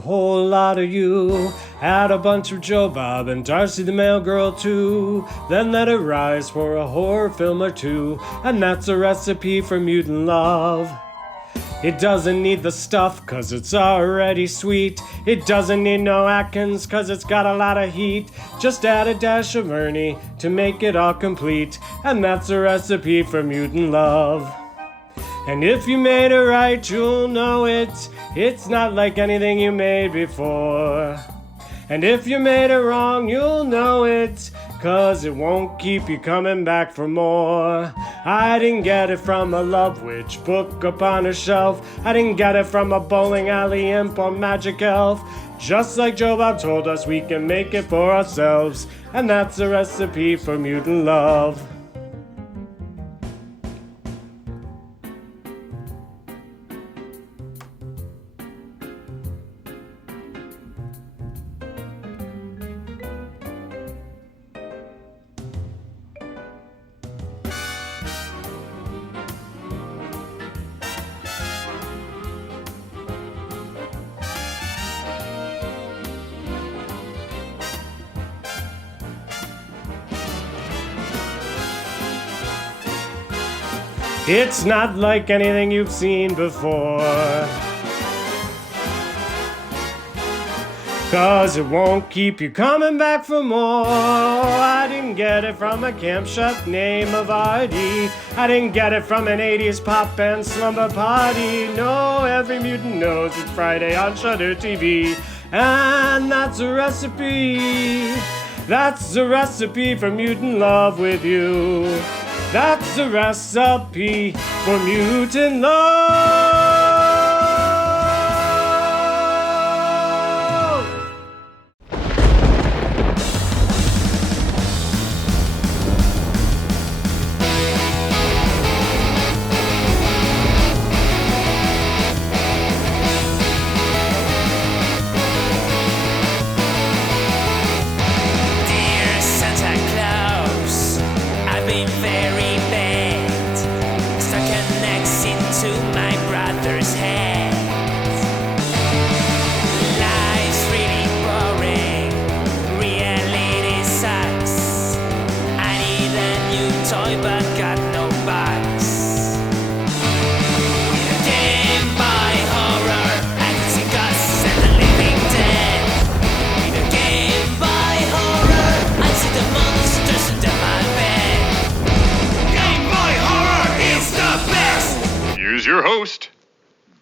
whole lot of you. Add a bunch of Joe Bob and Darcy the mail girl too. Then let it rise for a horror film or two. And that's a recipe for mutant love. It doesn't need the stuff, cause it's already sweet. It doesn't need no Atkins, cause it's got a lot of heat. Just add a dash of Ernie to make it all complete. And that's a recipe for mutant love. And if you made it right, you'll know it. It's not like anything you made before. And if you made it wrong, you'll know it, cause it won't keep you coming back for more. I didn't get it from a love witch book upon a shelf. I didn't get it from a bowling alley imp or magic elf. Just like Joe Bob told us, we can make it for ourselves. And that's a recipe for mutant love. It's not like anything you've seen before, cause it won't keep you coming back for more. I didn't get it from a camp chef named Vardy. I didn't get it from an 80s pop band slumber party. No, every mutant knows it's Friday on Shudder TV. And that's a recipe. That's a recipe for mutant love with you. That's a recipe for mutant love. Dear Santa Claus, I've been very bad, stuck an axe into my brother's head. Life's really boring, reality sucks. I need a new toy but got no bucks. In a game by horror, I can see ghosts and the living dead. In a game by horror, I see the monsters under my bed. Game by horror is the best. Here's your host,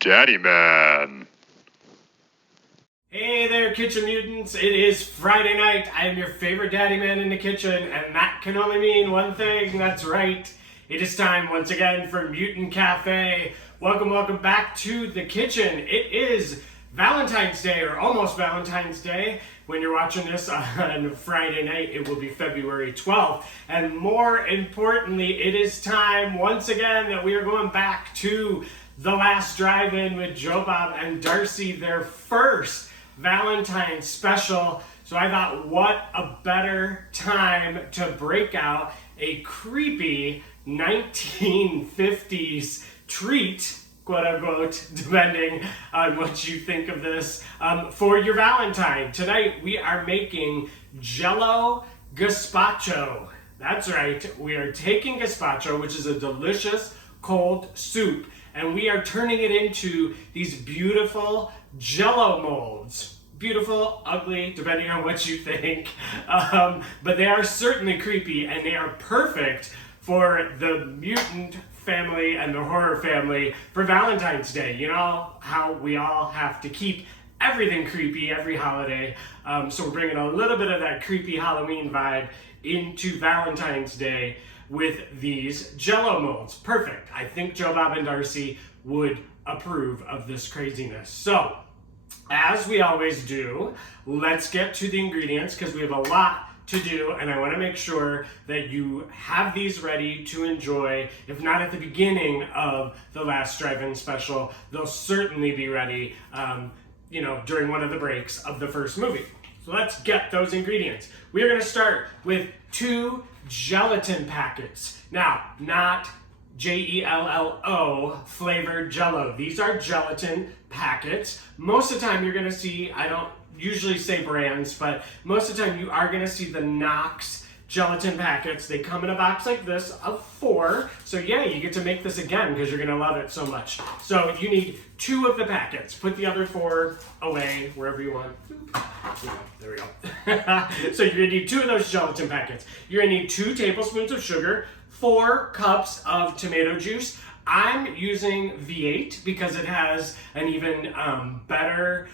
Daddy Man. Hey there, Kitchen Mutants. It is Friday night. I am your favorite daddy man in the kitchen, and that can only mean one thing. That's right. It is time once again for Mutant Cafe. Welcome back to the kitchen. It is Valentine's Day, or almost Valentine's Day. When you're watching this on Friday night, it will be February 12th. And more importantly, it is time once again that we are going back to the last drive-in with Joe Bob and Darcy, their first Valentine special. So I thought, what a better time to break out a creepy 1950s treat, quote unquote, depending on what you think of this, for your Valentine. Tonight we are making Jello Gazpacho. That's right, we are taking gazpacho, which is a delicious cold soup, and we are turning it into these beautiful Jello molds. Beautiful, ugly, depending on what you think, but they are certainly creepy, and they are perfect for the mutant family and the horror family for Valentine's Day. You know how we all have to keep everything creepy every holiday, so we're bringing a little bit of that creepy Halloween vibe into Valentine's Day with these Jello molds. Perfect. I think Joe Bob and Darcy would approve of this craziness. So, as we always do, let's get to the ingredients because we have a lot to do, and I want to make sure that you have these ready to enjoy. If not at the beginning of the last drive-in special, they'll certainly be ready, during one of the breaks of the first movie. So let's get those ingredients. We are going to start with 2 gelatin packets. Now, not Jello flavored Jello. These are gelatin packets. Most of the time you're gonna see, I don't usually say brands, but most of the time you are gonna see the Knox gelatin packets. They come in a box like this of 4. So yeah, you get to make this again because you're gonna love it so much. So you need 2 of the packets. Put the other 4 away wherever you want. There we go. So you're gonna need 2 of those gelatin packets. You're gonna need 2 tablespoons of sugar, 4 cups of tomato juice. I'm using V8 because it has an even better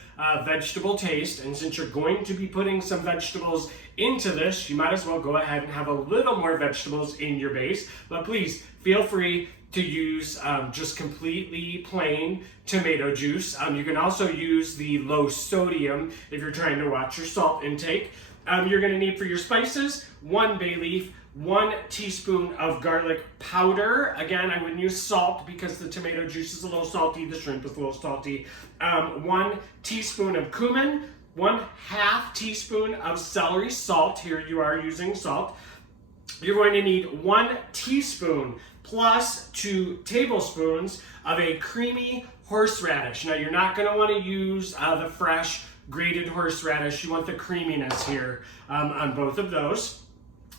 vegetable taste, and since you're going to be putting some vegetables into this, you might as well go ahead and have a little more vegetables in your base, but please feel free to use just completely plain tomato juice. You can also use the low sodium if you're trying to watch your salt intake. You're gonna need for your spices, 1 bay leaf, 1 teaspoon of garlic powder. Again, I wouldn't use salt because the tomato juice is a little salty, the shrimp is a little salty. 1 teaspoon of cumin, 1/2 teaspoon of celery salt. Here you are using salt. You're going to need 1 teaspoon plus 2 tablespoons of a creamy horseradish. Now you're not going to want to use the fresh grated horseradish. You want the creaminess here on both of those.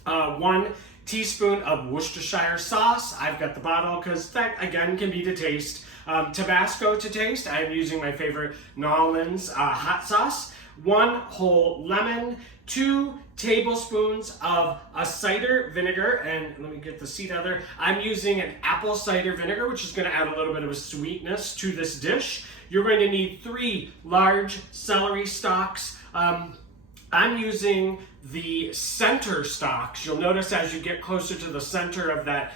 1 teaspoon of Worcestershire sauce. I've got the bottle because that again can be to taste. Tabasco to taste. I'm using my favorite Nolan's hot sauce. 1 whole lemon, 2 tablespoons of a cider vinegar, and let me get the seed out there. I'm using an apple cider vinegar, which is going to add a little bit of a sweetness to this dish. You're going to need 3 large celery stalks. I'm using the center stalks. You'll notice as you get closer to the center of that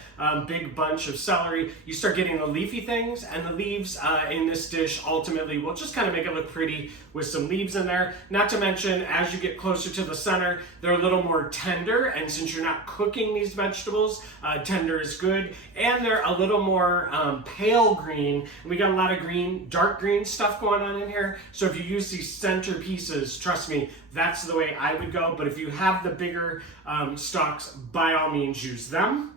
big bunch of celery, you start getting the leafy things, and the leaves in this dish ultimately will just kind of make it look pretty with some leaves in there. Not to mention, as you get closer to the center, they're a little more tender, and since you're not cooking these vegetables, tender is good, and they're a little more pale green. And we got a lot of green, dark green stuff going on in here, so if you use these center pieces, trust me, that's the way I would go. But if you have the bigger stalks, by all means use them.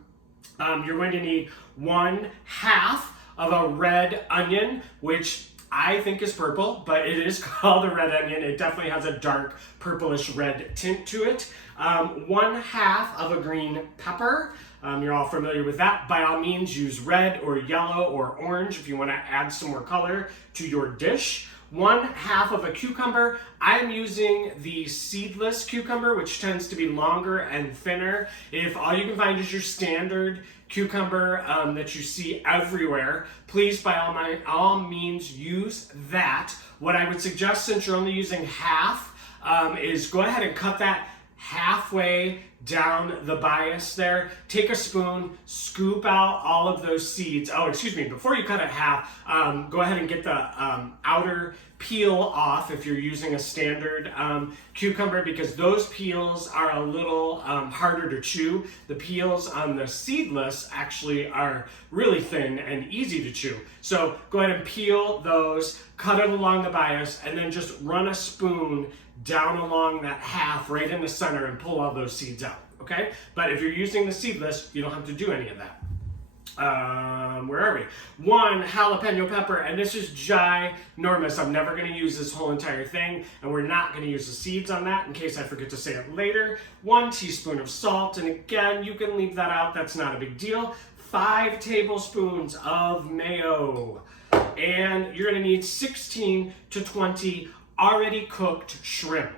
You're going to need 1/2 of a red onion, which I think is purple, but it is called a red onion. It definitely has a dark purplish red tint to it. 1/2 of a green pepper. You're all familiar with that. By all means, use red or yellow or orange if you want to add some more color to your dish. 1/2 of a cucumber. I'm using the seedless cucumber, which tends to be longer and thinner. If all you can find is your standard cucumber that you see everywhere, please by all means use that. What I would suggest, since you're only using half, is go ahead and cut that halfway down the bias there. Take a spoon, scoop out all of those seeds. Oh, excuse me, before you cut it half, go ahead and get the outer peel off if you're using a standard cucumber, because those peels are a little harder to chew. The peels on the seedless actually are really thin and easy to chew. So go ahead and peel those, cut it along the bias, and then just run a spoon down along that half right in the center and pull all those seeds out, okay? But if you're using the seedless, you don't have to do any of that. Where are we? 1 jalapeno pepper, and this is ginormous. I'm never going to use this whole entire thing, and we're not going to use the seeds on that in case I forget to say it later. 1 teaspoon of salt, and again, you can leave that out. That's not a big deal. 5 tablespoons of mayo, and you're going to need 16 to 20 already cooked shrimp.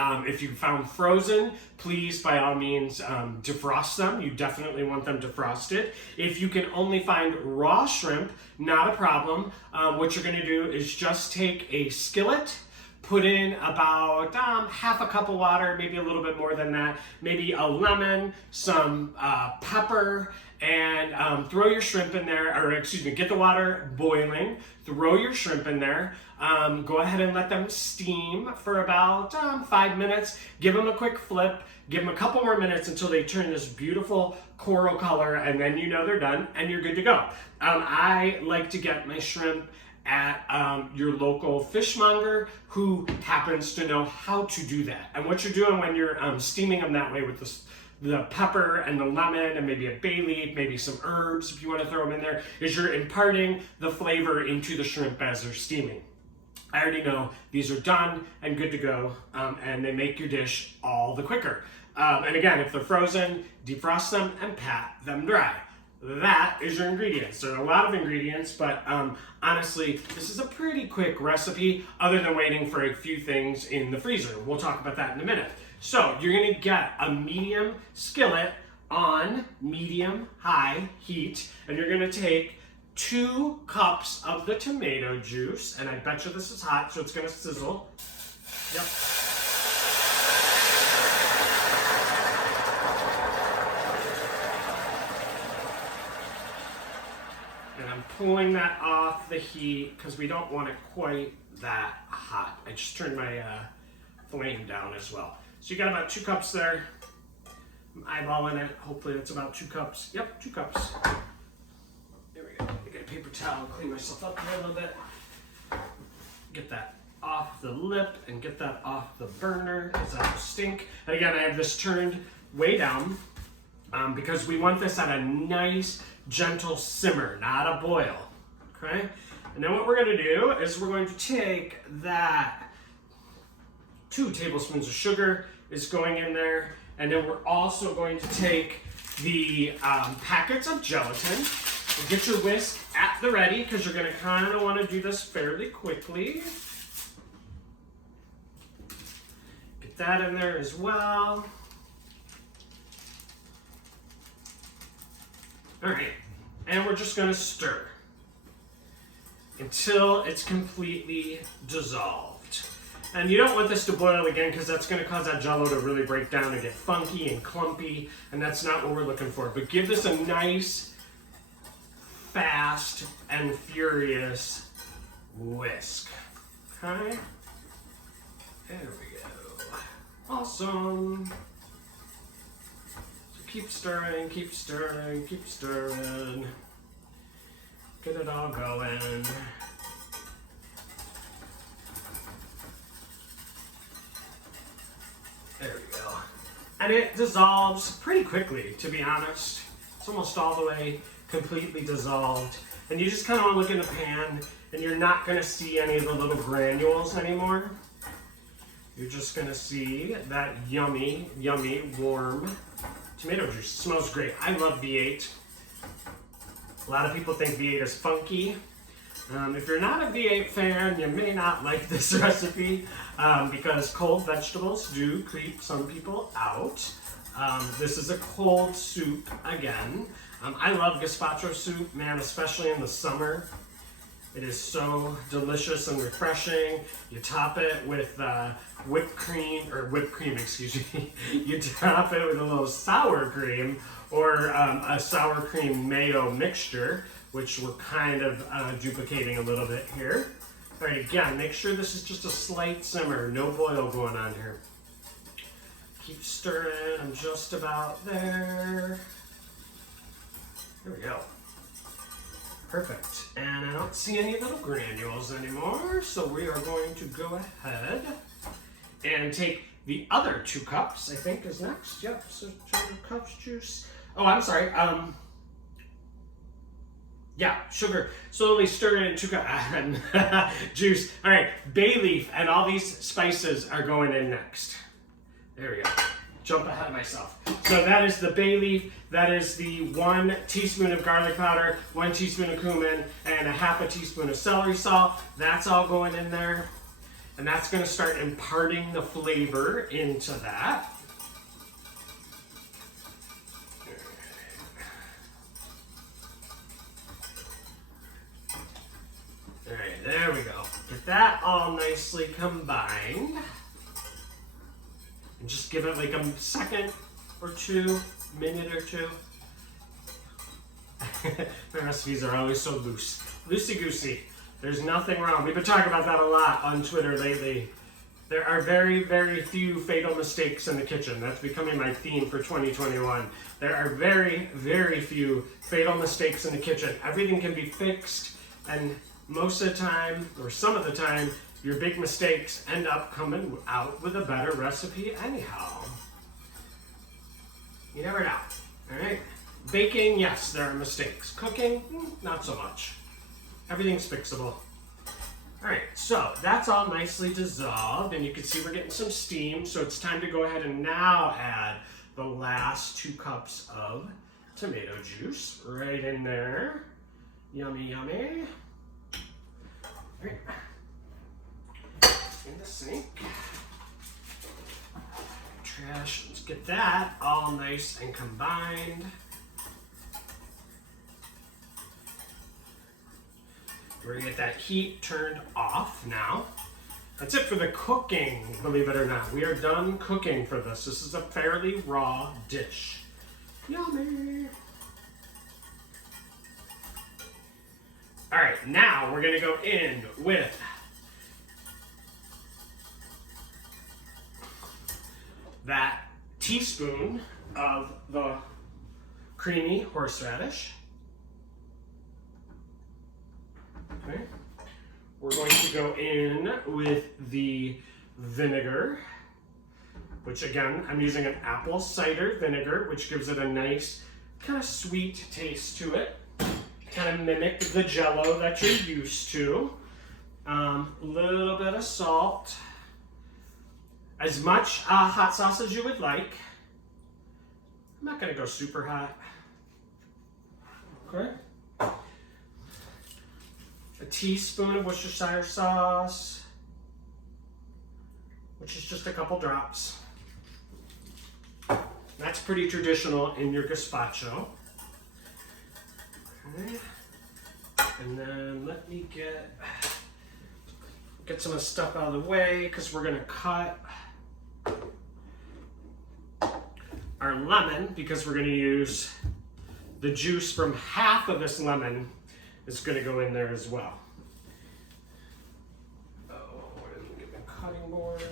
If you found frozen, please by all means defrost them. You definitely want them defrosted. If you can only find raw shrimp, not a problem. What you're going to do is just take a skillet, put in about 1/2 cup of water, maybe a little bit more than that, maybe a lemon, some pepper, and throw your shrimp in there, or excuse me, get the water boiling, throw your shrimp in there. Go ahead and let them steam for about 5 minutes. Give them a quick flip. Give them a couple more minutes until they turn this beautiful coral color, and then you know they're done and you're good to go. I like to get my shrimp at your local fishmonger who happens to know how to do that. And what you're doing when you're steaming them that way with the pepper and the lemon and maybe a bay leaf, maybe some herbs if you want to throw them in there, is you're imparting the flavor into the shrimp as they're steaming. I already know these are done and good to go, and they make your dish all the quicker. And again, if they're frozen, defrost them and pat them dry. That is your ingredients. There are a lot of ingredients, but honestly, this is a pretty quick recipe other than waiting for a few things in the freezer. We'll talk about that in a minute. So you're gonna get a medium skillet on medium-high heat, and you're gonna take 2 cups of the tomato juice, and I bet you this is hot, so it's gonna sizzle. Yep. And I'm pulling that off the heat because we don't want it quite that hot. I just turned my flame down as well. So you got about 2 cups there. I'm eyeballing it. Hopefully that's about 2 cups. Yep, 2 cups. There we go. I get a paper towel, clean myself up here a little bit. Get that off the lip and get that off the burner because that will stink. And again, I have this turned way down because we want this at a nice, gentle simmer, not a boil. Okay? And then what we're going to do is we're going to take that 2 tablespoons of sugar is going in there, and then we're also going to take the packets of gelatin. And get your whisk at the ready because you're going to kind of want to do this fairly quickly. Get that in there as well. All right, and we're just going to stir until it's completely dissolved. And you don't want this to boil again because that's going to cause that Jello to really break down and get funky and clumpy, and that's not what we're looking for. But give this a nice, fast, and furious whisk. Okay? There we go. Awesome. So keep stirring, keep stirring, keep stirring. Get it all going. There we go. And it dissolves pretty quickly, to be honest. It's almost all the way completely dissolved. And you just kind of want to look in the pan, and you're not going to see any of the little granules anymore. You're just going to see that yummy, yummy, warm tomato juice. It smells great. I love V8. A lot of people think V8 is funky. If you're not a V8 fan, you may not like this recipe because cold vegetables do creep some people out. This is a cold soup again. I love gazpacho soup, man, especially in the summer. It is so delicious and refreshing. You top it with whipped cream, excuse me. You top it with a little sour cream or a sour cream mayo mixture, which we're kind of duplicating a little bit here. All right, again, make sure this is just a slight simmer, no boil going on here. Keep stirring, I'm just about there. There we go. Perfect. And I don't see any little granules anymore, so we are going to go ahead and take the other 2 cups, I think is next. Yep, so 2 cups juice. Oh, I'm sorry. Yeah, sugar. Slowly stir in 2 cups. Juice. All right, bay leaf and all these spices are going in next. There we go. Jump ahead of myself. So that is the bay leaf. That is the 1 teaspoon of garlic powder, 1 teaspoon of cumin, and a half a teaspoon of celery salt. That's all going in there. And that's going to start imparting the flavor into that. All right, there we go. Get that all nicely combined. And just give it like a second or 2, minute or 2. My recipes are always so loose. Loosey-goosey. There's nothing wrong. We've been talking about that a lot on Twitter lately. There are very, very few fatal mistakes in the kitchen. That's becoming my theme for 2021. There are very, very few fatal mistakes in the kitchen. Everything can be fixed, and most of the time, or some of the time, your big mistakes end up coming out with a better recipe anyhow. You never know. All right. Baking, yes, there are mistakes. Cooking, not so much. Everything's fixable. All right, so that's all nicely dissolved, and you can see we're getting some steam, so it's time to go ahead and now add the last 2 cups of tomato juice right in there. Yummy, yummy. All right. In the sink. Trash, let's get that all nice and combined. We're gonna get that heat turned off now. That's it for the cooking, believe it or not. We are done cooking for this. This is a fairly raw dish. Yummy. All right, now we're gonna go in with that teaspoon of the creamy horseradish. Okay. We're going to go in with the vinegar, which again, I'm using an apple cider vinegar, which gives it a nice kind of sweet taste to it. Kind of mimic the Jello that you're used to. A little bit of salt. As much hot sauce as you would like. I'm not gonna go super hot. Okay. A teaspoon of Worcestershire sauce, which is just a couple drops. That's pretty traditional in your gazpacho. Okay. And then let me get some of the stuff out of the way because we're gonna cut our lemon because we're gonna use the juice from half of this lemon is gonna go in there as well. Oh, let me get my cutting board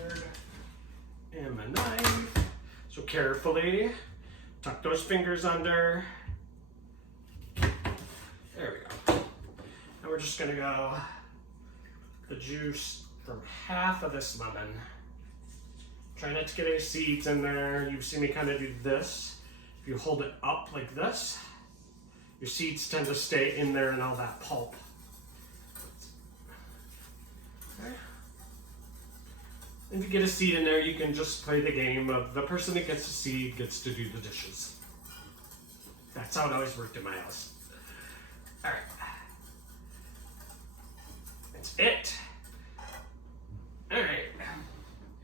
and my knife. So carefully tuck those fingers under. There we go. And we're just gonna go the juice from half of this lemon. Try not to get any seeds in there. You've seen me kind of do this. If you hold it up like this, your seeds tend to stay in there and all that pulp. Okay. If you get a seed in there, you can just play the game of the person that gets a seed gets to do the dishes. That's how it always worked in my house. All right. That's it. All right.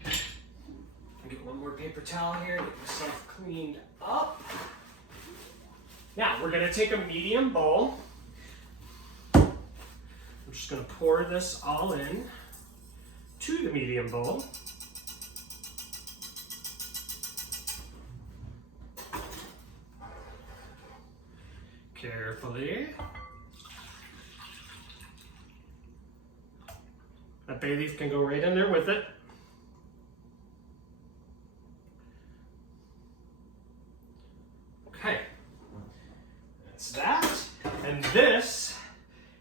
I'll get one more paper towel here, get myself cleaned up. Now, we're gonna take a medium bowl. I'm just gonna pour this all in to the medium bowl. Carefully. That bay leaf can go right in there with it. Okay. That, and this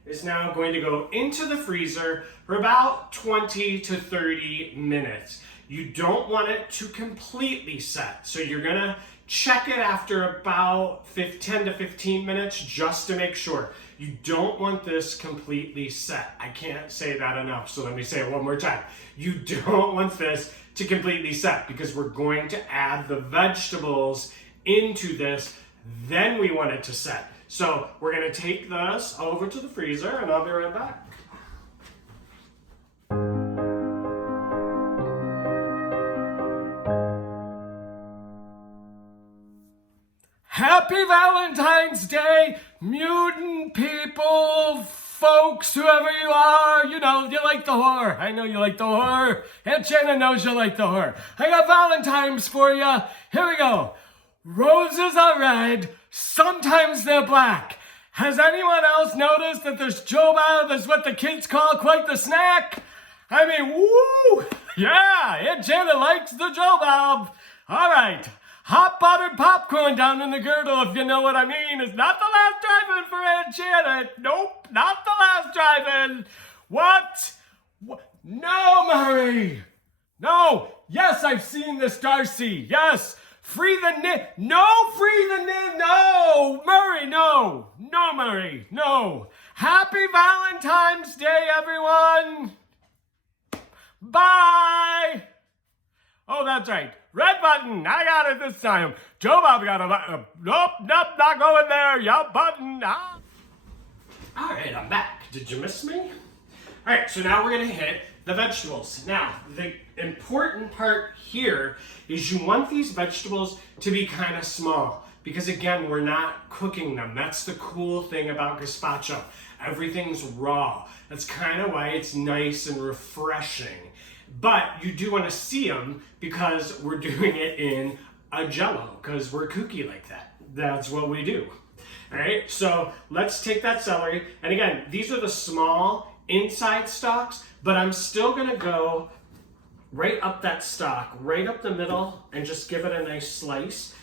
is now going to go into the freezer for about 20 to 30 minutes. You don't want it to completely set, so you're gonna check it after about 10 to 15 minutes just to make sure. You don't want this completely set. I can't say that enough, so let me say it one more time. You don't want this to completely set because we're going to add the vegetables into this, then we want it to set. So we're gonna take this over to the freezer and I'll be right back. Happy Valentine's Day, mutant people, folks, whoever you are. You know, you like the horror. I know you like the horror. Aunt Jenna knows you like the horror. I got Valentines for you. Here we go. Roses are red, sometimes they're black. Has anyone else noticed that this jobab is what the kids call quite the snack? I mean, woo! Yeah, Aunt Jenna likes the jobab. All right, hot buttered popcorn down in the girdle, if you know what I mean. It's not the last drive-in for Aunt Janet. Nope, not the last drive-in. What? No, Murray. No. Yes, I've seen this, Darcy. Yes. Free the no, Murray, no, Murray, no. Happy Valentine's Day, everyone. Bye. Oh, that's right. Red button. I got it this time. Joe Bob got a button. Nope, not going there. Yup, button. Ah. All right, I'm back. Did you miss me? All right, so now we're going to hit the vegetables. Now, the important part here is you want these vegetables to be kind of small because, again, we're not cooking them. That's the cool thing about gazpacho. Everything's raw. That's kind of why it's nice and refreshing. But you do want to see them because we're doing it in a Jello because we're kooky like that. That's what we do. All right, so let's take that celery. And again, these are the small inside stalks, but I'm still gonna go right up that stalk, right up the middle, and just give it a nice slice.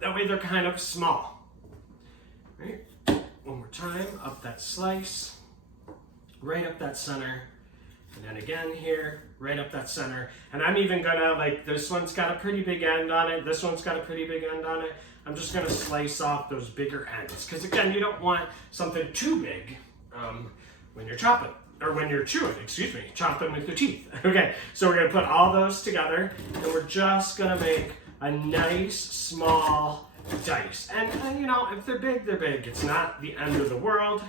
That way they're kind of small. All right, one more time, up that slice, right up that center, and then again here, right up that center. And I'm even gonna, like, this one's got a pretty big end on it, this one's got a pretty big end on it. I'm just gonna slice off those bigger ends, because again, you don't want something too big when you're chopping, or when you're chewing, chopping with your teeth. Okay, so we're gonna put all those together, and we're just gonna make a nice small dice. And you know, if they're big, they're big. It's not the end of the world.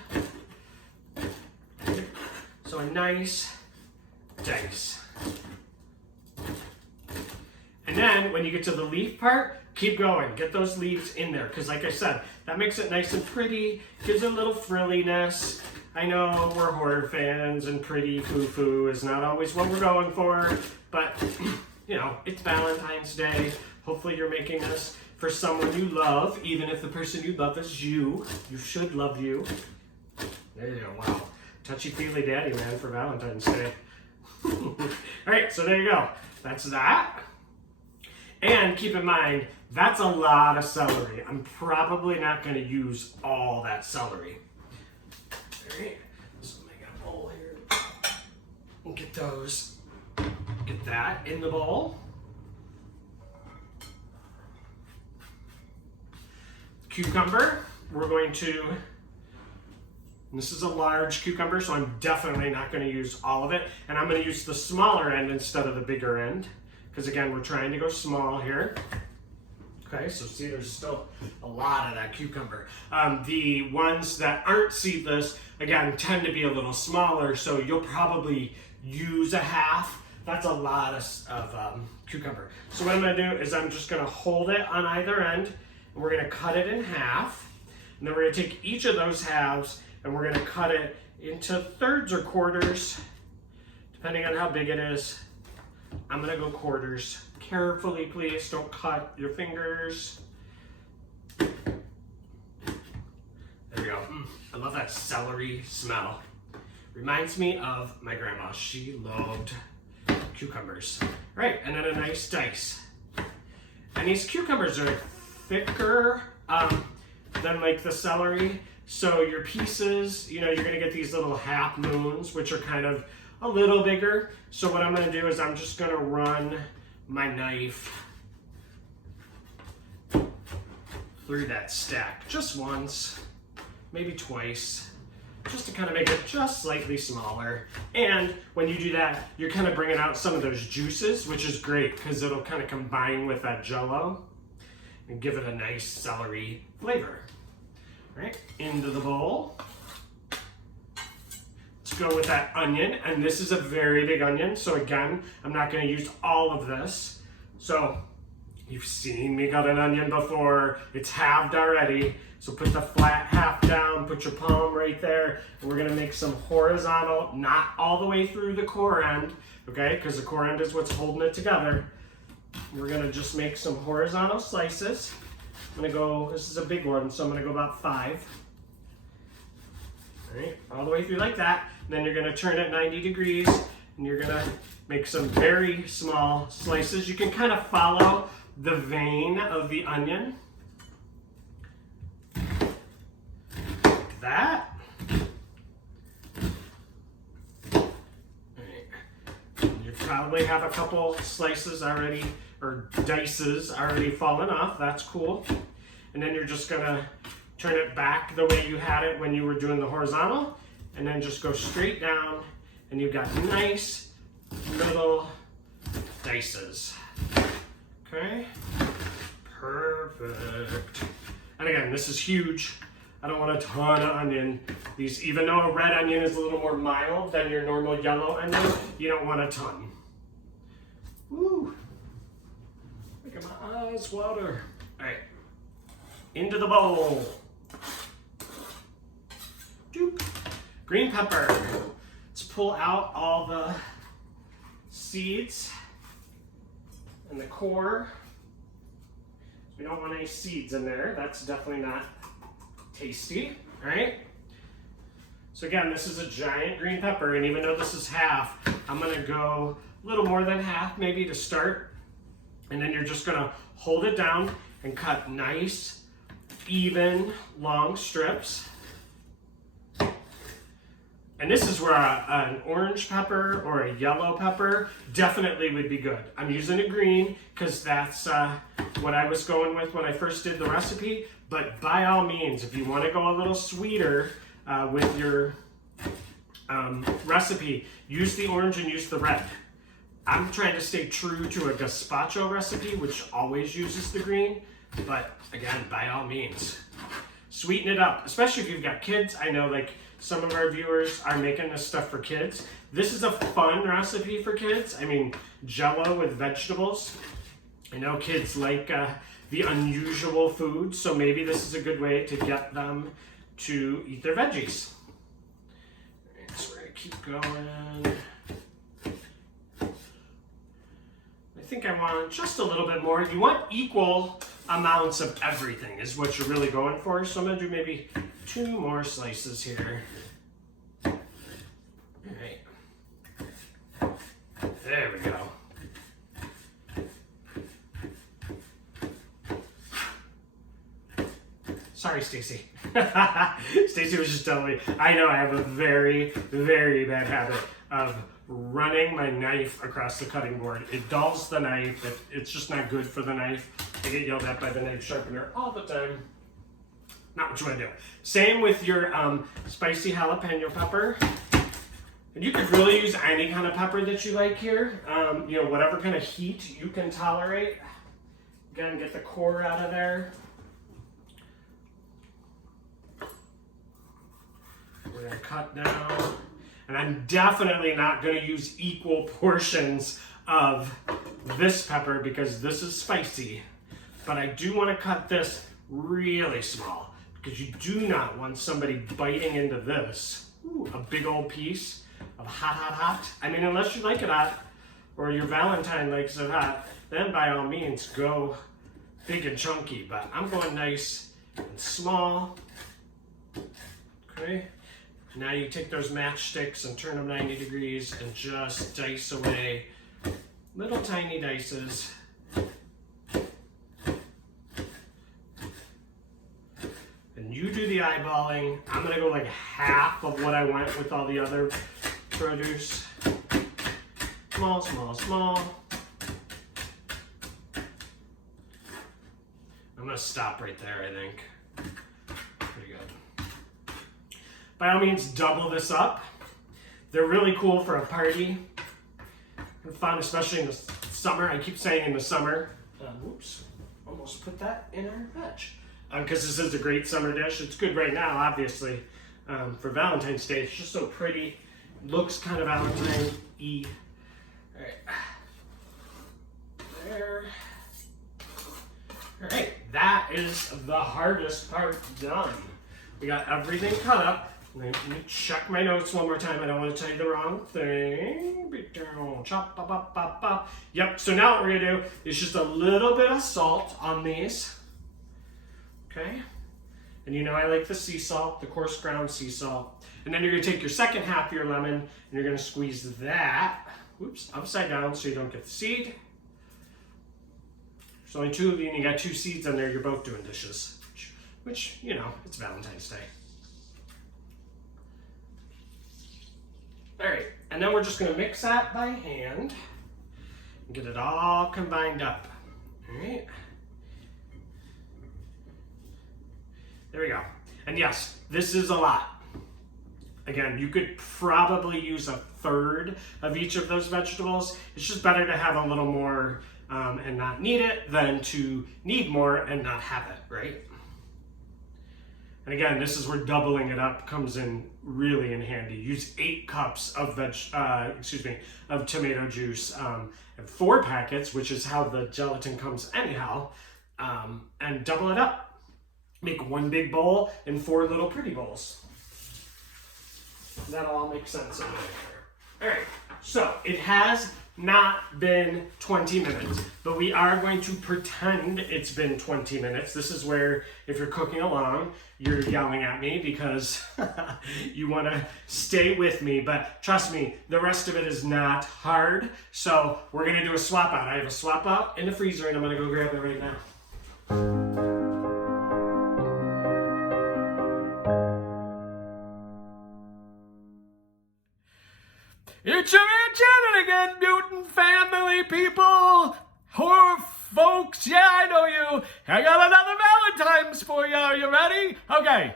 So a nice dice. And then when you get to the leaf part, keep going. Get those leaves in there, because like I said, that makes it nice and pretty, gives it a little frilliness. I know we're horror fans and pretty foo-foo is not always what we're going for, but you know, it's Valentine's Day. Hopefully you're making this for someone you love, even if the person you love is you. You should love you. There you go, wow. Touchy-feely daddy man for Valentine's Day. All right, so there you go. That's that. And keep in mind, that's a lot of celery. I'm probably not going to use all that celery. All right, so make a bowl here. And get that in the bowl. Cucumber, we're going to, this is a large cucumber, so I'm definitely not going to use all of it. And I'm going to use the smaller end instead of the bigger end. Because again, we're trying to go small here. Okay, so see, there's still a lot of that cucumber. The ones that aren't seedless, again, tend to be a little smaller, so you'll probably use a half. That's a lot of cucumber. So what I'm gonna do is I'm just gonna hold it on either end, and we're gonna cut it in half. And then we're gonna take each of those halves, and we're gonna cut it into thirds or quarters, depending on how big it is. I'm gonna go quarters. Carefully, please, don't cut your fingers. There we go. I love that celery smell. Reminds me of my grandma. She loved cucumbers. Right, and then a nice dice. And these cucumbers are thicker than like the celery. So your pieces, you know, you're gonna get these little half moons, which are kind of a little bigger. So what I'm gonna do is I'm just gonna run my knife through that stack just once, maybe twice, just to kind of make it just slightly smaller. And when you do that, you're kind of bringing out some of those juices, which is great because it'll kind of combine with that Jello and give it a nice celery flavor. All right, into the bowl. Go with that onion, and this is a very big onion, so again, I'm not going to use all of this. So you've seen me cut an onion before. It's halved already, so put the flat half down, put your palm right there, and we're going to make some horizontal, not all the way through the core end, okay, because the core end is what's holding it together. We're going to just make some horizontal slices. I'm going to go, this is a big one, so I'm going to go about 5. All right, all the way through like that. And then you're gonna turn it 90 degrees and you're gonna make some very small slices. You can kind of follow the vein of the onion. Like that. All right. You're probably have a couple slices already, or dices already fallen off. That's cool. And then you're just gonna turn it back the way you had it when you were doing the horizontal, and then just go straight down, and you've got nice little dices. Okay, perfect. And again, this is huge. I don't want a ton of onion. These, even though a red onion is a little more mild than your normal yellow onion, you don't want a ton. Woo! Look at my eyes water. All right, into the bowl. Doop. Green pepper. Let's pull out all the seeds and the core. We don't want any seeds in there. That's definitely not tasty. All right. So again, this is a giant green pepper, and even though this is half, I'm gonna go a little more than half maybe to start. And then you're just gonna hold it down and cut nice, even, long strips. And this is where an orange pepper or a yellow pepper definitely would be good. I'm using a green because that's what I was going with when I first did the recipe. But by all means, if you want to go a little sweeter with your recipe, use the orange and use the red. I'm trying to stay true to a gazpacho recipe, which always uses the green. But again, by all means, sweeten it up, especially if you've got kids. I know like some of our viewers are making this stuff for kids. This is a fun recipe for kids. I mean, Jello with vegetables. I know kids like the unusual food, so maybe this is a good way to get them to eat their veggies. Alright, so we're gonna keep going. I think I want just a little bit more. You want equal amounts of everything is what you're really going for. So I'm gonna do maybe 2 more slices here. All right. There we go. Sorry, Stacy. Stacy was just telling me, I know I have a very, very bad habit of running my knife across the cutting board. It dulls the knife. It's just not good for the knife. I get yelled at by the knife sharpener all the time. Not what you want to do. Same with your spicy jalapeno pepper. And you could really use any kind of pepper that you like here. You know, whatever kind of heat you can tolerate. Again, get the core out of there. We're gonna cut down. And I'm definitely not gonna use equal portions of this pepper because this is spicy. But I do wanna cut this really small because you do not want somebody biting into this. Ooh, a big old piece of hot. I mean, unless you like it hot or your Valentine likes it hot, then by all means go big and chunky. But I'm going nice and small. Okay. Now you take those matchsticks and turn them 90 degrees and just dice away little tiny dices. And you do the eyeballing. I'm gonna go like half of what I went with all the other produce. Small, small, small. I'm gonna stop right there, I think. Pretty good. By all means, double this up. They're really cool for a party. And fun, especially in the summer. I keep saying in the summer. Whoops, almost put that in our veg. Because this is a great summer dish. It's good right now, obviously, for Valentine's Day. It's just so pretty. Looks kind of Valentine-y. All right. There. All right, that is the hardest part done. We got everything cut up. Let me check my notes one more time. I don't want to tell you the wrong thing. Chop, pop, pop, pop, pop. Yep, so now what we're gonna do is just a little bit of salt on these. Okay, and you know I like the sea salt, the coarse ground sea salt. And then you're gonna take your second half of your lemon and you're gonna squeeze that, whoops, upside down so you don't get the seed. There's only 2 of you and you got 2 seeds on there, you're both doing dishes. Which, you know, it's Valentine's Day. All right, and then we're just gonna mix that by hand. Get it all combined up. All right. There we go. And yes, this is a lot. Again, you could probably use a third of each of those vegetables. It's just better to have a little more and not need it than to need more and not have it, right? And again, this is where doubling it up comes in really in handy. Use 8 cups of of tomato juice and 4 packets, which is how the gelatin comes anyhow, and double it up. Make 1 big bowl and 4 little pretty bowls. That'll all make sense over there. All right, so it has not been 20 minutes, but we are going to pretend it's been 20 minutes. This is where, if you're cooking along, you're yelling at me because you want to stay with me, but trust me, the rest of it is not hard. So we're going to do a swap out. I have a swap out in the freezer and I'm going to go grab it right now. It's your Aunt Janet again, Mutant family people, horror folks, yeah, I know you. I got another Valentine's for you, are you ready? Okay,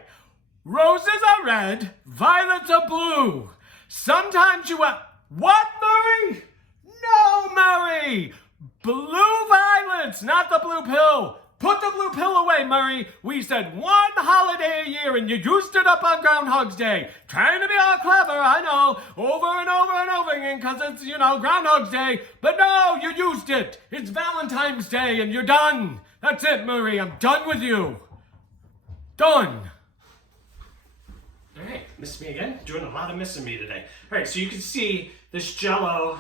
roses are red, violets are blue. Sometimes you what, Murray? No, Murray! Blue violets, not the blue pill. Put the blue pill away, Murray. We said 1 holiday a year and you used it up on Groundhog's Day. Trying to be all clever, I know, over and over and over again because it's, Groundhog's Day. But no, you used it. It's Valentine's Day and you're done. That's it, Murray. I'm done with you. Done. All right, miss me again? Doing a lot of missing me today. All right, so you can see this Jello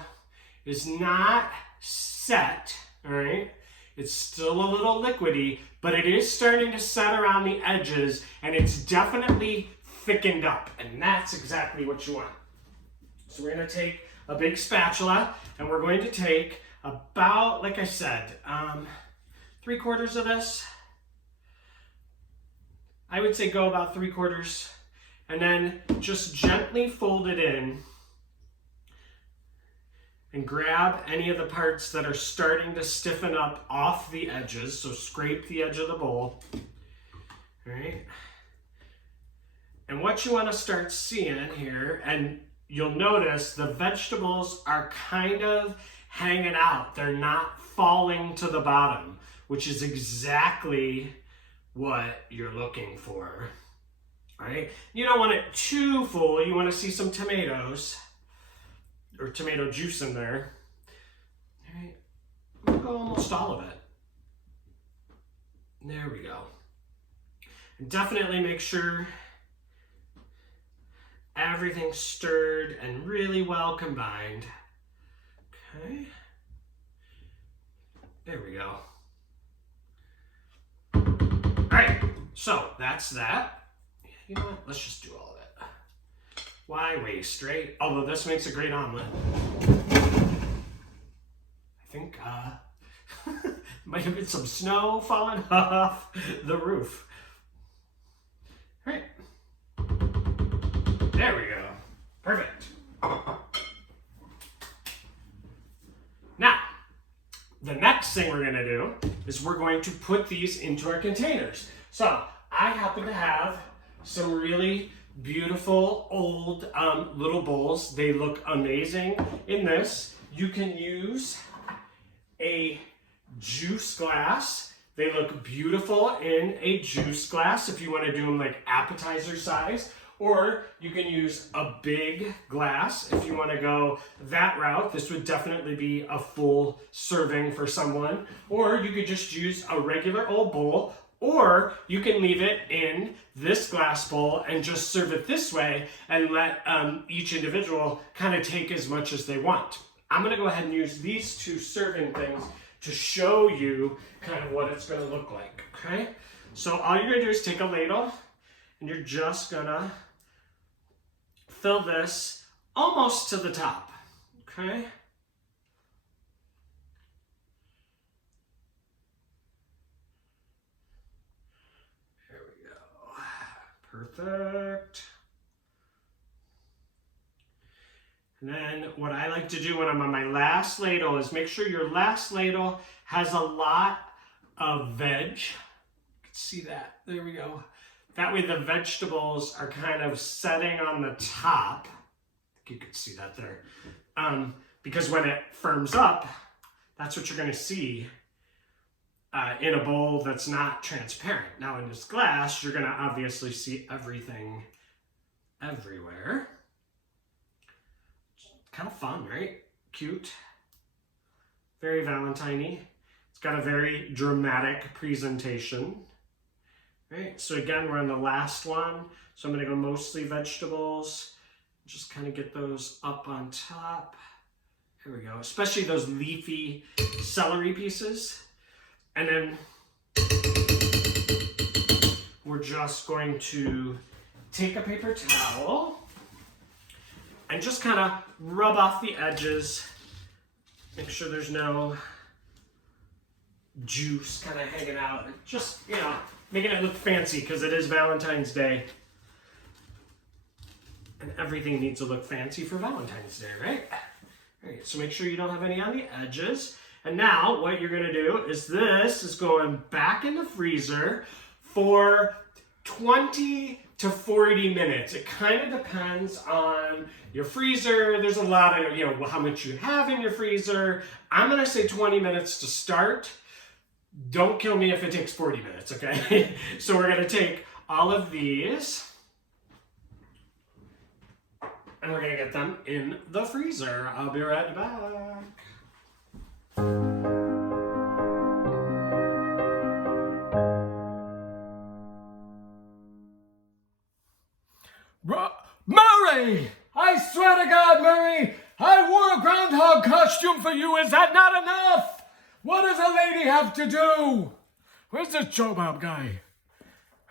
is not set, all right? It's still a little liquidy, but it is starting to set around the edges, and it's definitely thickened up, and that's exactly what you want. So we're going to take a big spatula, and we're going to take about, like I said, 3/4 of this. I would say go about 3/4, and then just gently fold it in and grab any of the parts that are starting to stiffen up off the edges. So scrape the edge of the bowl. All right. And what you want to start seeing here, and you'll notice the vegetables are kind of hanging out. They're not falling to the bottom, which is exactly what you're looking for. All right. You don't want it too full. You want to see some tomatoes or tomato juice in there. All right, I'm gonna go almost all of it. There we go. And definitely make sure everything's stirred and really well combined. Okay. There we go. All right, so that's that. You know what? Let's just do all of it. Why waste, right? Although this makes a great omelet. I think might have been some snow falling off the roof. All right. There we go. Perfect. Now, the next thing we're going to do is we're going to put these into our containers. So I happen to have some really beautiful old little bowls. They look amazing in this. You can use a juice glass. They look beautiful in a juice glass if you want to do them like appetizer size, or you can use a big glass if you want to go that route. This would definitely be a full serving for someone, or you could just use a regular old bowl. Or you can leave it in this glass bowl and just serve it this way and let each individual kind of take as much as they want. I'm going to go ahead and use these 2 serving things to show you kind of what it's going to look like, okay? So all you're going to do is take a ladle and you're just going to fill this almost to the top, okay? Perfect. And then what I like to do when I'm on my last ladle is make sure your last ladle has a lot of veg. You can see that. There we go. That way the vegetables are kind of setting on the top. I think you can see that there. Because when it firms up, that's what you're going to see in a bowl that's not transparent. Now in this glass, you're going to obviously see everything everywhere. Kind of fun, right? Cute. Very Valentine-y. It's got a very dramatic presentation. Right, so again, we're on the last one. So I'm gonna go mostly vegetables. Just kind of get those up on top. Here we go, especially those leafy celery pieces. And then we're just going to take a paper towel and just kind of rub off the edges. Make sure there's no juice kind of hanging out. Just, you know, making it look fancy because it is Valentine's Day. And everything needs to look fancy for Valentine's Day, right? All right, so make sure you don't have any on the edges. And now what you're gonna do is this is going back in the freezer for 20 to 40 minutes. It kind of depends on your freezer. There's a lot of, you know, how much you have in your freezer. I'm gonna say 20 minutes to start. Don't kill me if it takes 40 minutes, okay? So we're gonna take all of these and we're gonna get them in the freezer. I'll be right back. Murray! I swear to God, Murray, I wore a groundhog costume for you. Is that not enough? What does a lady have to do? Where's this Joe Bob guy?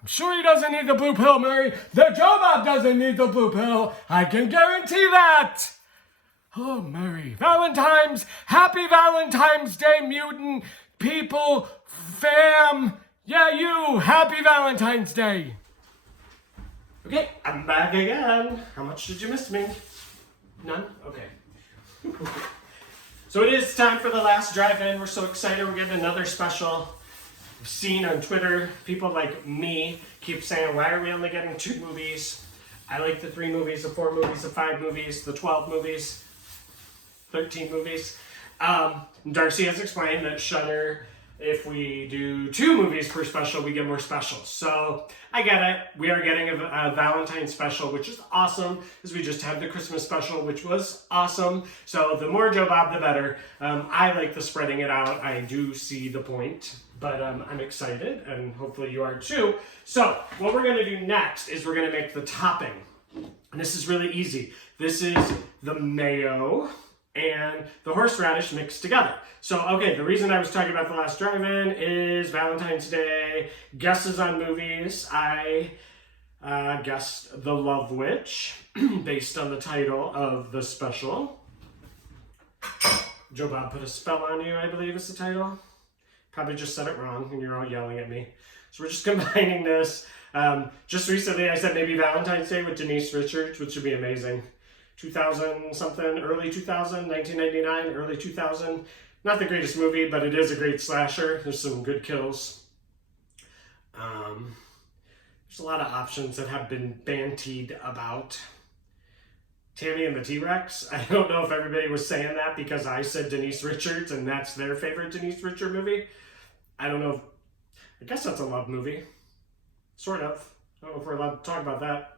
I'm sure he doesn't need the blue pill, Murray. The Joe Bob doesn't need the blue pill. I can guarantee that. Oh, Murray. Valentine's. Happy Valentine's Day, mutant people, fam. Yeah, you. Happy Valentine's Day. Okay, I'm back again. How much did you miss me? None? Okay. So it is time for the last drive-in. We're so excited. We're getting another special. I've seen on Twitter, people like me keep saying, why are we only getting 2 movies? I like the 3 movies, the 4 movies, the 5 movies, the 12 movies, 13 movies. Darcy has explained that Shudder, if we do 2 movies per special, we get more specials. So I get it. We are getting a Valentine special, which is awesome, because we just had the Christmas special, which was awesome. So the more Joe Bob, the better. I like the spreading it out. I do see the point, but I'm excited, and hopefully you are too. So what we're going to do next is we're going to make the topping. And this is really easy. This is the mayo and the horseradish mixed together. So, okay, the reason I was talking about the last drive-in is Valentine's Day, guesses on movies. I guessed The Love Witch, based on the title of the special. Joe Bob Put a Spell on You, I believe is the title. Probably just said it wrong, and you're all yelling at me. So we're just combining this. Just recently, I said maybe Valentine's Day with Denise Richards, which would be amazing. 2000 something, early 2000, 1999, early 2000. Not the greatest movie, but it is a great slasher. There's some good kills. There's a lot of options that have been bantied about. Tammy and the T-Rex. I don't know if everybody was saying that because I said Denise Richards and that's their favorite Denise Richards movie. I don't know. I guess that's a love movie. Sort of. I don't know if we're allowed to talk about that.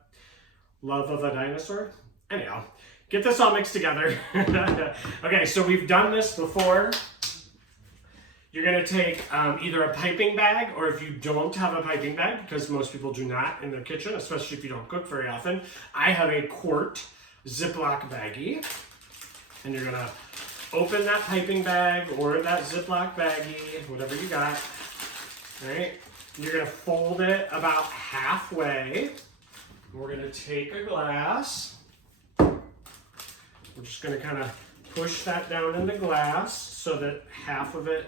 Love of a Dinosaur. Anyhow, get this all mixed together. Okay, so we've done this before. You're going to take either a piping bag, or if you don't have a piping bag, because most people do not in their kitchen, especially if you don't cook very often, I have a quart Ziploc baggie. And you're going to open that piping bag or that Ziploc baggie, whatever you got. All right, you're going to fold it about halfway. We're going to take a glass. We're just going to kind of push that down in the glass so that half of it,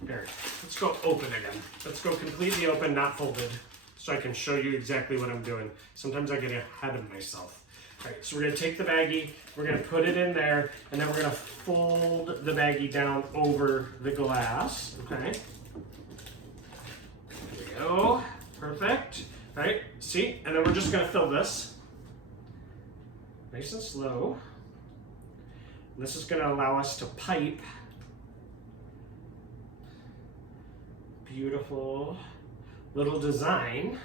there, let's go open again. Let's go completely open, not folded, so I can show you exactly what I'm doing. Sometimes I get ahead of myself. All right, so we're gonna take the baggie, we're gonna put it in there, and then we're gonna fold the baggie down over the glass, okay? There we go, perfect. All right, see, and then we're just gonna fill this nice and slow. And this is gonna allow us to pipe beautiful little design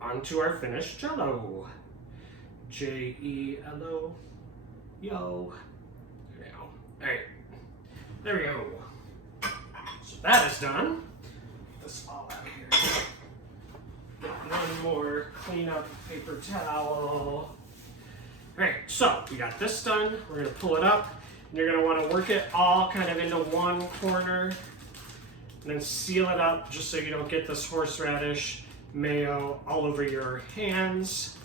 onto our finished Jello. Jello, yo. There we go. All right, there we go. So that is done. Put this all out here. Get one more cleanup paper towel. All right, so we got this done. We're gonna pull it up, and you're gonna want to work it all kind of into one corner, and then seal it up just so you don't get this horseradish mayo all over your hands,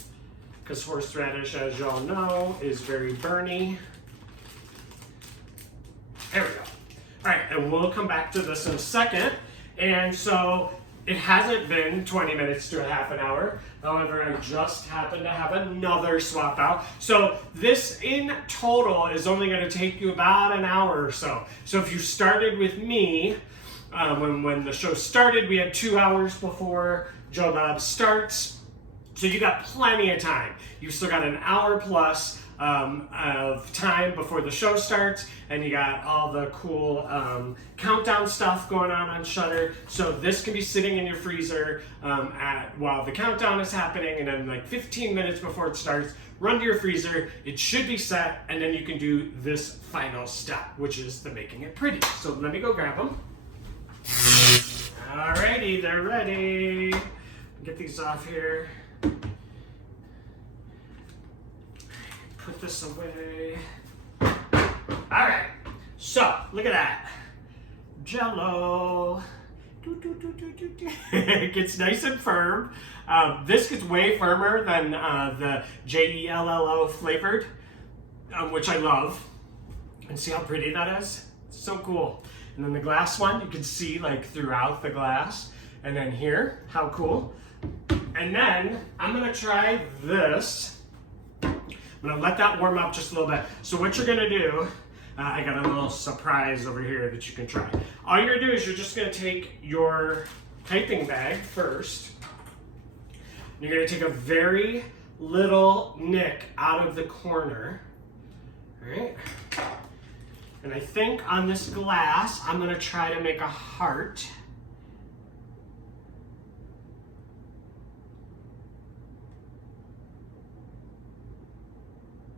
because horseradish, as y'all know, is very burny. There we go. All right, and we'll come back to this in a second. And so it hasn't been 20 minutes to a half an hour. However, I just happened to have another swap out. So this in total is only going to take you about an hour or so. So if you started with me, when the show started, we had 2 hours before Joe Bob starts. So you got plenty of time. You've still got an hour plus of time before the show starts, and you got all the cool countdown stuff going on Shudder. So this can be sitting in your freezer while the countdown is happening, and then like 15 minutes before it starts, run to your freezer. It should be set, and then you can do this final step, which is the making it pretty. So let me go grab them. Alrighty, they're ready. Get these off here. Put this away. Alright, so look at that. Jello. It gets nice and firm. This gets way firmer than the Jello flavored, which I love. And see how pretty that is? It's so cool. And then the glass one, you can see like throughout the glass. And then here, how cool. And then I'm gonna try this. I'm gonna let that warm up just a little bit. So what you're gonna do, I got a little surprise over here that you can try. All you're gonna do is you're just gonna take your piping bag first. You're gonna take a very little nick out of the corner, all right? And I think on this glass, I'm gonna try to make a heart.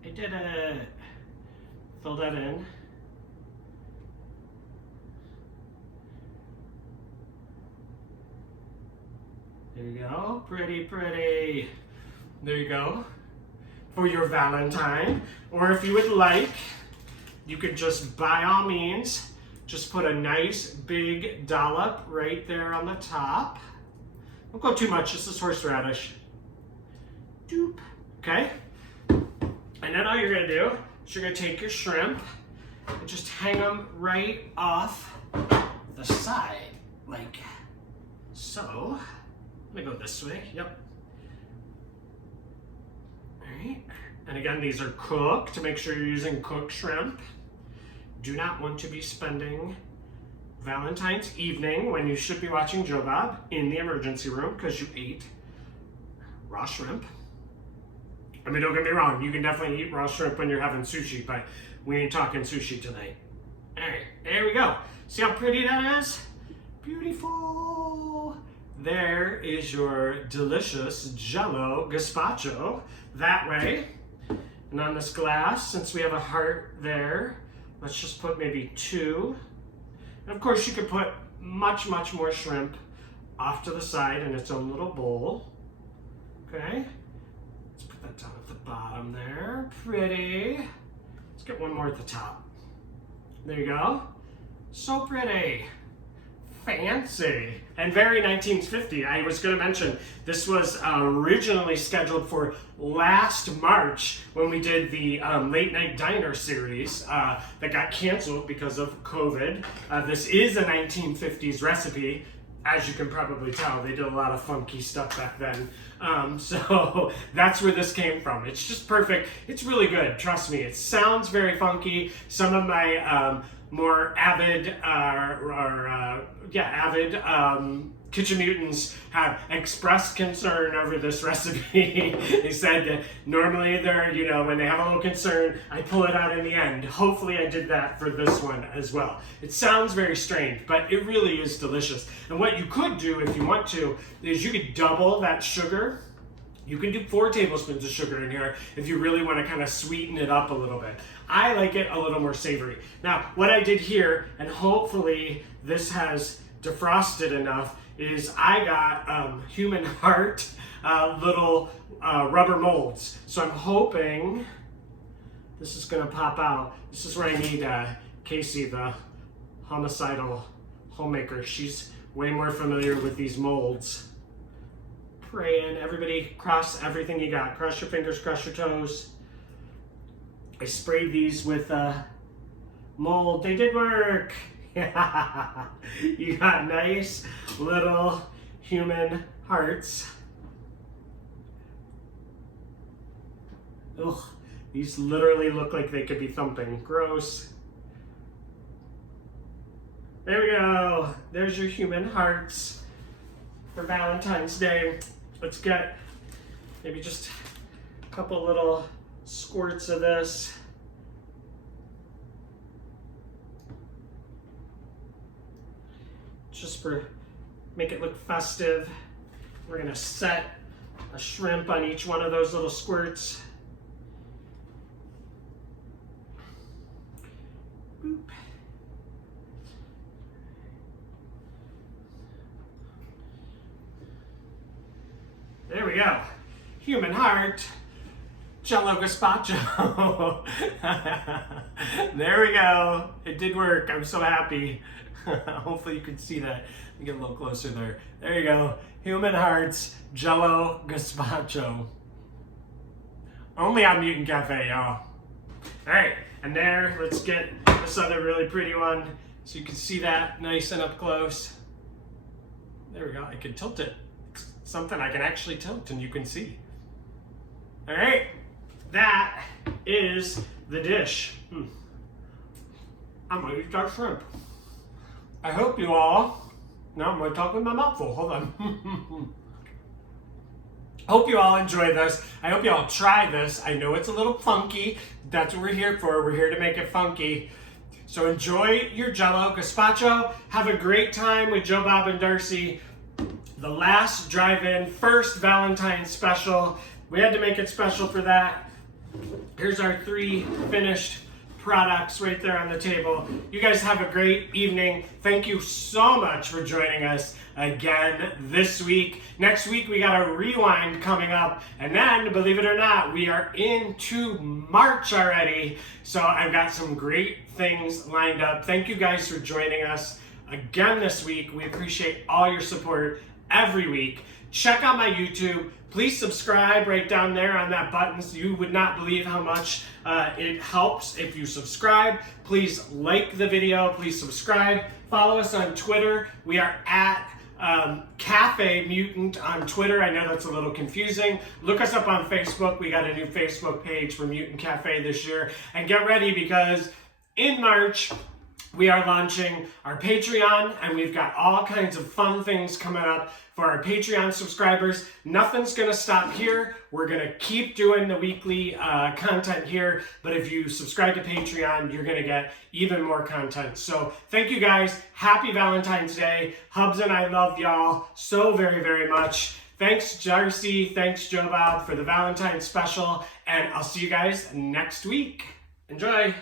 I did it. Fill that in. There you go, pretty, pretty. There you go, for your Valentine. Or if you would like, you could just, by all means, just put a nice big dollop right there on the top. Don't go too much, this is horseradish. Doop, okay? And then all you're gonna do is you're gonna take your shrimp and just hang them right off the side, like so. Let me go this way, yep. All right, and again, these are cooked to make sure you're using cooked shrimp. Do not want to be spending Valentine's evening when you should be watching Joe Bob in the emergency room because you ate raw shrimp. I mean, don't get me wrong, you can definitely eat raw shrimp when you're having sushi, but we ain't talking sushi tonight. All right, there we go. See how pretty that is? Beautiful. There is your delicious Jello Gazpacho that way. And on this glass, since we have a heart there, let's just put maybe 2. And of course, you could put much, much more shrimp off to the side in its own little bowl. Okay. Put that down at the bottom there. Pretty. Let's get one more at the top. There you go. So pretty. Fancy. And very 1950. I was going to mention this was originally scheduled for last March when we did the Late Night Diner series that got canceled because of COVID. This is a 1950s recipe. as you can probably tell, they did a lot of funky stuff back then. So that's where this came from. It's just perfect. It's really good. Trust me. It sounds very funky. Some of my more avid Kitchen Mutants have expressed concern over this recipe. They said that normally they're, when they have a little concern, I pull it out in the end. Hopefully I did that for this one as well. It sounds very strange, but it really is delicious. And what you could do if you want to, is you could double that sugar. You can do 4 tablespoons of sugar in here if you really want to kind of sweeten it up a little bit. I like it a little more savory. Now, what I did here, and hopefully this has defrosted enough, is I got human heart little rubber molds. So I'm hoping this is gonna pop out. This is where I need Casey, the homicidal homemaker. She's way more familiar with these molds. Praying, everybody cross everything you got. Cross your fingers, cross your toes. I sprayed these with mold. They did work. You got nice little human hearts. Ugh, these literally look like they could be thumping. Gross. There we go. There's your human hearts for Valentine's Day. Let's get maybe just a couple little squirts of this. Just for, make it look festive. We're gonna set a shrimp on each one of those little squirts. Boop. There we go. Human heart. Jello Gazpacho. There we go. It did work. I'm so happy. Hopefully you can see that. Let me get a little closer there. There you go. Human hearts, Jello Gazpacho. Only on Mutant Cafe, y'all. Alright, and there, let's get this other really pretty one so you can see that nice and up close. There we go. I can tilt it. It's something I can actually tilt and you can see. Alright, that is the dish. I'm gonna eat that shrimp. I hope you all, now I'm going to talk with my mouth full, hold on. Hope you all enjoy this. I hope you all try this. I know it's a little funky. That's what we're here for. We're here to make it funky. So enjoy your Jello Gazpacho. Have a great time with Joe, Bob, and Darcy. The last drive-in, first Valentine special. We had to make it special for that. Here's our 3 finished products right there on the table. You guys have a great evening. Thank you so much for joining us again this week. Next week we got a rewind coming up, and then, believe it or not, we are into March already. So I've got some great things lined up. Thank you guys for joining us again this week. We appreciate all your support every week. Check out my YouTube. Please subscribe right down there on that button. So you would not believe how much it helps if you subscribe. Please like the video. Please subscribe. Follow us on Twitter. We are at Cafe Mutant on Twitter. I know that's a little confusing. Look us up on Facebook. We got a new Facebook page for Mutant Cafe this year. And get ready, because in March, we are launching our Patreon, and we've got all kinds of fun things coming up for our Patreon subscribers. Nothing's gonna stop here. We're gonna keep doing the weekly content here, but if you subscribe to Patreon, you're gonna get even more content. So thank you guys. Happy Valentine's Day. Hubs and I love y'all so very, very much. Thanks, Darcy. Thanks, Joe Bob, for the Valentine special, and I'll see you guys next week. Enjoy.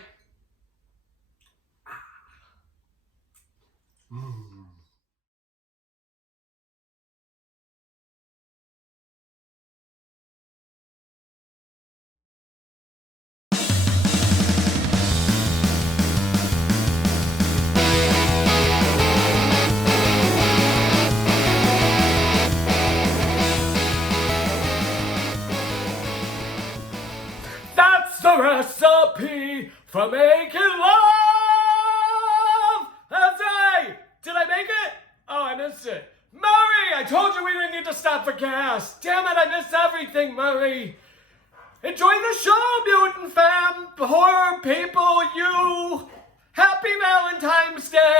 That's the recipe for making love! Did I make it? Oh, I missed missed it. Murray, I told you we didn't need to stop for gas. Damn it, I missed everything, Murray. Enjoy the show, Mutant fam, horror people, you. Happy Valentine's Day.